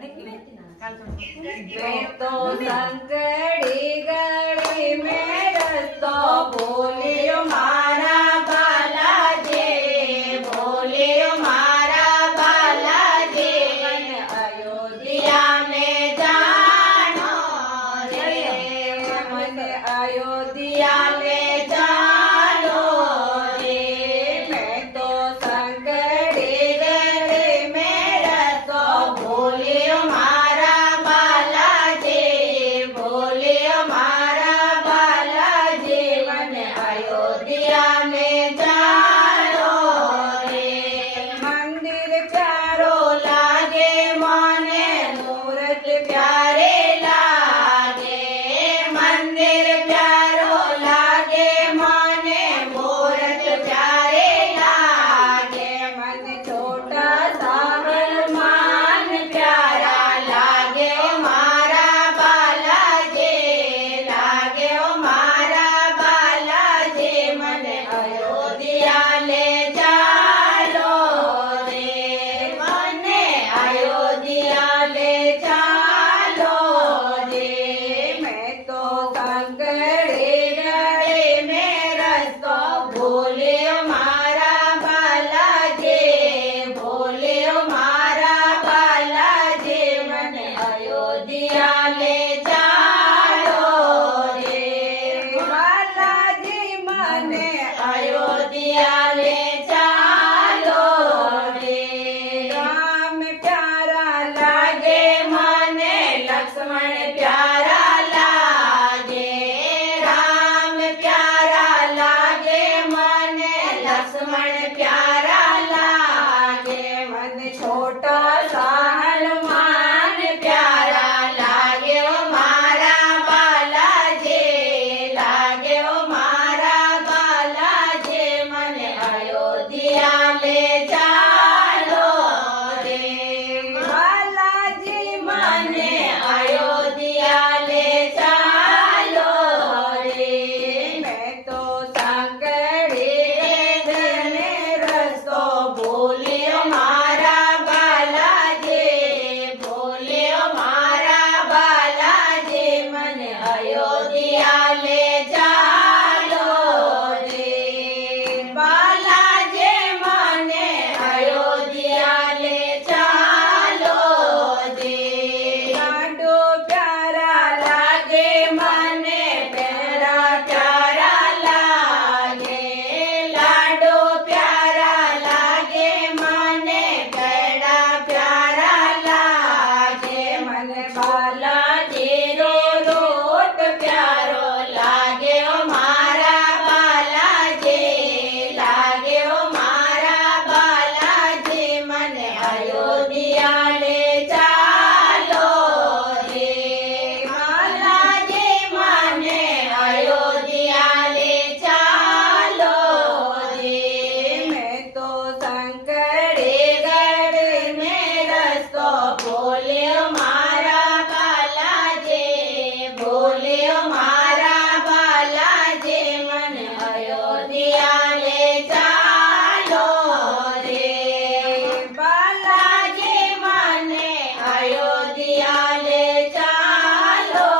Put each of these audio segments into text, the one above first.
मैं तो संकड़ी गली में रस्तो बोलियो मारा बालाजी, बोलियो मारा बालाजी, अयोध्या में जानो रे, मन अयोध्या में जानो रे, मैं तो संकड़ी गली में रस्तो बोलियो मारा बालाजी, बोलियो मारा बालाजी, मन अयोध्या में जानो रे, मंदिर प्यारो लागे माने मूरत प्यारे लागे, मंदिर प्यारो लागे माने मूरत प्यारे लागे, मन छोटा सा हनुमान प्यारा लागे ओ मारा बालाजी, लागे ओ मारा बालाजी, मन अयोध्या ले चालो रे, मने अयोध्या ले चालो रे, मैं तो संकड़ी गली में रस्तो बोलियो मारा बालाजी, बोलियो मारा बालाजी, मन अयोध्या ले चालो रे, बालाजी मने अयोध्या ले चालो रे, राम प्यारा लागे मने लक्ष्मण प्यारा लागे, राम प्यारा लागे मने लक्ष्मण प्यारा लागे, मन छोटा सा हनुमान प्यारा लागे ओ मारा बालाजी, लागे ओ मारा बालाजी, मन अयोध्या ले चालो रे, बालाजी मने अयोध्या ले चालो रे, मैं तो संकड़ी गली में रस्तो बोलियो मारा बालाजी, बोलियो मारा बालाजी, मन अयोध्या ले चालो रे, बालाजी मने अयोध्या ले चालो रे, लाडो प्यारा लागे मने प्यारा प्यारा लागे, लाडो प्यारा लागे मने प्यारा प्यारा लागे, मन बालाजी रो रोट प्यारो लागे ओ मारा बालाजी, लागे ओ मारा बालाजी, मन अयोध्या ले चालो रे, बालाजी मने अयोध्या ले चालो रे, मैं तो संकड़ी गली में रस्तो बोलियो मारा बालाजी, बोलियो मारा बालाजी, मन अयोध्या ले चालो रे, बालाजी मने अयोध्या ले चालो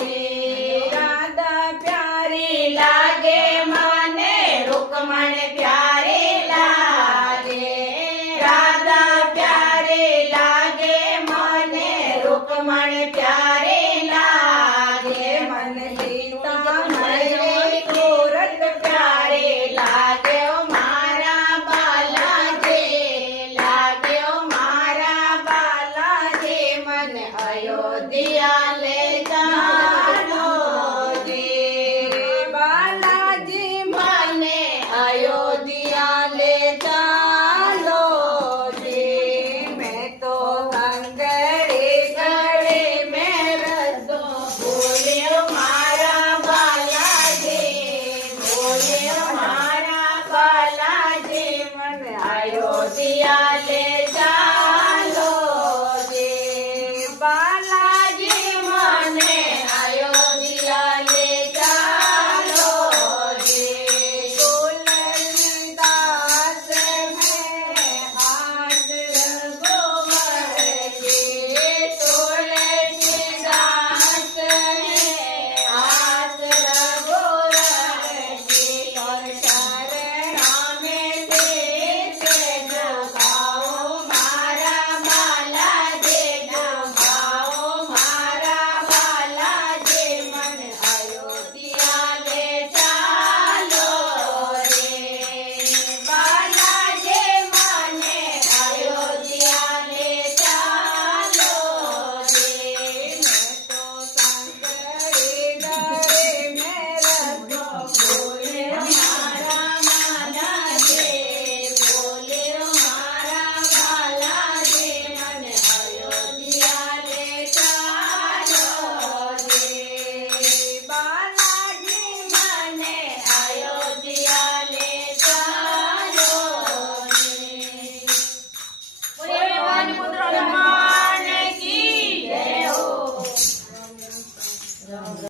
रे, राधा प्यारी लागे मने रुक्मण प्यारे लागे, राधा प्यारे लागे मने रुक्मण प्यारे लागे, मन सीता मैया सूरत प्यारे लागे ओ मारा बालाजी, लागे ओ मारा बालाजी, मन अयोध्या